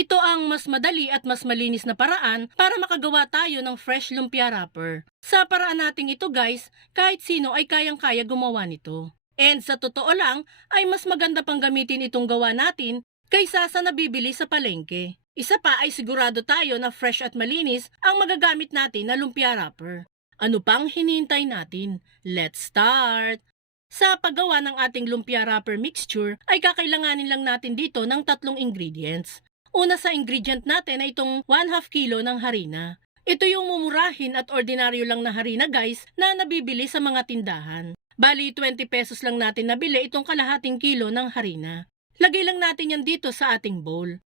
Ito ang mas madali at mas malinis na paraan para makagawa tayo ng fresh lumpia wrapper. Sa paraan nating ito guys, kahit sino ay kayang-kaya gumawa nito. And sa totoo lang, ay mas maganda pang gamitin itong gawa natin kaysa sa nabibili sa palengke. Isa pa ay sigurado tayo na fresh at malinis ang magagamit natin na lumpia wrapper. Ano pang hinihintay natin? Let's start! Sa paggawa ng ating lumpia wrapper mixture ay kakailanganin lang natin dito ng tatlong ingredients. Una sa ingredient natin ay itong 1 half kilo ng harina. Ito yung mumurahin at ordinaryo lang na harina guys na nabibili sa mga tindahan. Bali 20 pesos lang natin nabili itong kalahating kilo ng harina. Lagay lang natin yan dito sa ating bowl.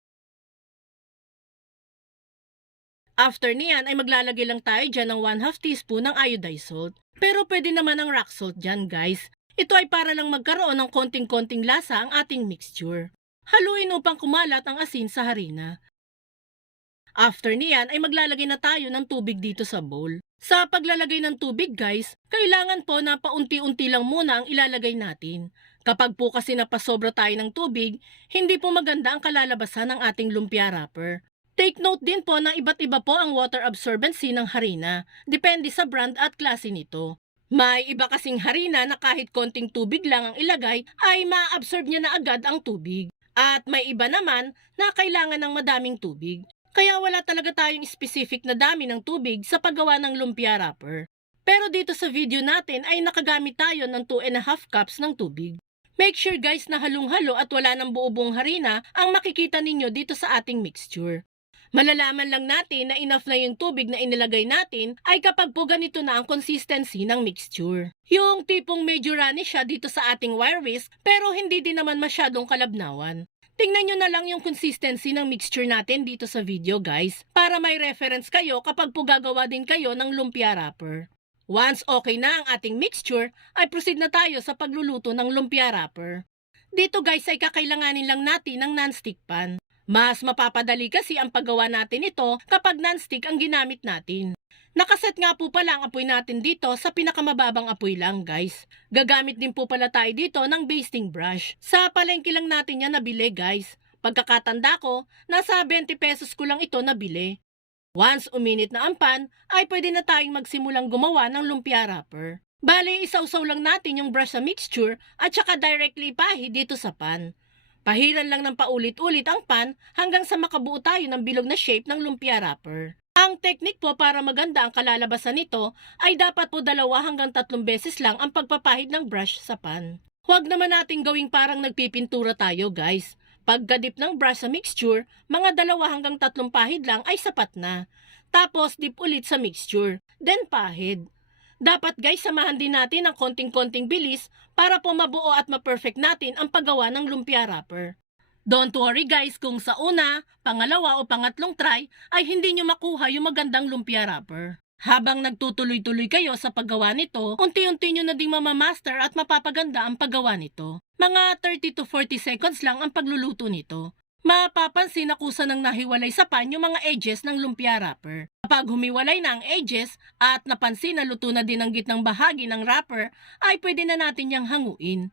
After niyan ay maglalagay lang tayo dyan ng 1 half teaspoon ng iodized salt. Pero pwede naman ang rock salt dyan guys. Ito ay para lang magkaroon ng konting-konting lasa ang ating mixture. Haluin upang kumalat ang asin sa harina. After niyan ay maglalagay na tayo ng tubig dito sa bowl. Sa paglalagay ng tubig guys, kailangan po na paunti-unti lang muna ang ilalagay natin. Kapag po kasi napasobra tayo ng tubig, hindi po maganda ang kalalabasan ng ating lumpia wrapper. Take note din po na iba't iba po ang water absorbency ng harina, depende sa brand at klase nito. May iba kasing harina na kahit konting tubig lang ang ilagay ay ma-absorb niya na agad ang tubig. At may iba naman na kailangan ng madaming tubig. Kaya wala talaga tayong specific na dami ng tubig sa paggawa ng lumpia wrapper. Pero dito sa video natin ay nakagamit tayo ng 2 and a half cups ng tubig. Make sure guys na halong-halo at wala ng buo-buong harina ang makikita ninyo dito sa ating mixture. Malalaman lang natin na enough na yung tubig na inilagay natin ay kapag po ganito na ang consistency ng mixture. Yung tipong medyo runny siya dito sa ating wire whisk pero hindi din naman masyadong kalabnawan. Tingnan nyo na lang yung consistency ng mixture natin dito sa video guys para may reference kayo kapag po gagawa din kayo ng lumpia wrapper. Once okay na ang ating mixture, ay proceed na tayo sa pagluluto ng lumpia wrapper. Dito guys ay kakailanganin lang natin ng non-stick pan. Mas mapapadali kasi ang paggawa natin ito kapag non-stick ang ginamit natin. Nakaset nga po pala ang apoy natin dito sa pinakamababang apoy lang guys. Gagamit din po pala tayo dito ng basting brush. Sa palengke lang natin yan nabili guys. Pagkakatanda ko, nasa 20 pesos ko lang ito nabili. Once uminit na ang pan, ay pwede na tayong magsimulang gumawa ng lumpia wrapper. Bale, isawsaw lang natin yung brush sa mixture at saka directly pahi dito sa pan. Pahiran lang ng paulit-ulit ang pan hanggang sa makabuo tayo ng bilog na shape ng lumpia wrapper. Ang technique po para maganda ang kalalabasan nito ay dapat po dalawa hanggang tatlong beses lang ang pagpapahid ng brush sa pan. Huwag naman nating gawing parang nagpipintura tayo guys. Pagkadip ng brush sa mixture, mga dalawa hanggang tatlong pahid lang ay sapat na. Tapos dip ulit sa mixture, then pahid. Dapat guys, samahan din natin ng konting-konting bilis para po mabuo at ma-perfect natin ang paggawa ng lumpia wrapper. Don't worry guys kung sa una, pangalawa o pangatlong try ay hindi nyo makuha yung magandang lumpia wrapper. Habang nagtutuloy-tuloy kayo sa paggawa nito, unti-unti nyo na ding mamamaster at mapapaganda ang paggawa nito. Mga 30 to 40 seconds lang ang pagluluto nito. Mapapansin na kusa nang nahiwalay sa pan yung mga edges ng lumpia wrapper. Kapag humiwalay na ang edges at napansin na luto na din ang gitnang bahagi ng wrapper, ay pwede na natin yang hanguin.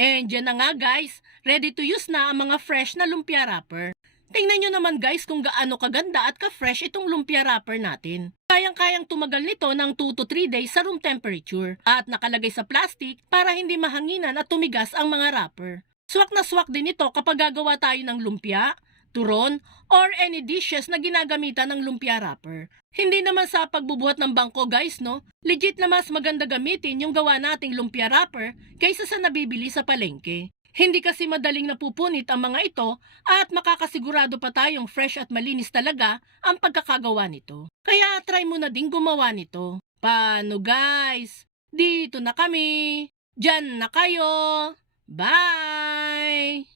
And yan na nga guys, ready to use na ang mga fresh na lumpia wrapper. Tingnan nyo naman guys kung gaano kaganda at ka-fresh itong lumpia wrapper natin. Kayang-kayang tumagal nito ng 2 to 3 days sa room temperature at nakalagay sa plastic para hindi mahanginan at tumigas ang mga wrapper. Swak na swak din ito kapag gagawa tayo ng lumpia, turon, or any dishes na ginagamitan ng lumpia wrapper. Hindi naman sa pagbubuhat ng bangko guys no, legit na mas maganda gamitin yung gawa nating lumpia wrapper kaysa sa nabibili sa palengke. Hindi kasi madaling napupunit ang mga ito at makakasigurado pa tayong fresh at malinis talaga ang pagkakagawa nito. Kaya try mo na din gumawa nito. Paano guys? Dito na kami. Diyan na kayo. Bye!